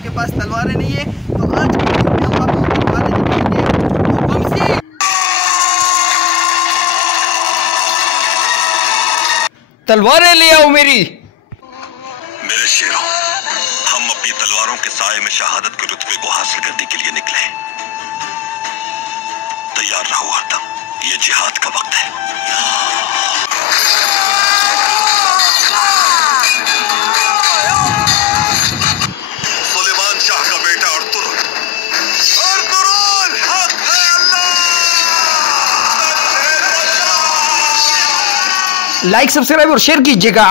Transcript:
आपके पास तलवारें नहीं है तो आज की वीडियो में हम आपको तलवारें दिखाएंगे। तो बमसी तलवारें ले आओ मेरे शेरों, हम अपनी तलवारों के साए में शहादत के रुतबे को हासिल करने के लिए निकले। तैयार रहो हरदम, ये जिहाद का वक्त है। सुलेमान शाह का बेटा अर्तुगरुल हक है अल्लाह। लाइक, सब्सक्राइब और शेयर कीजिएगा।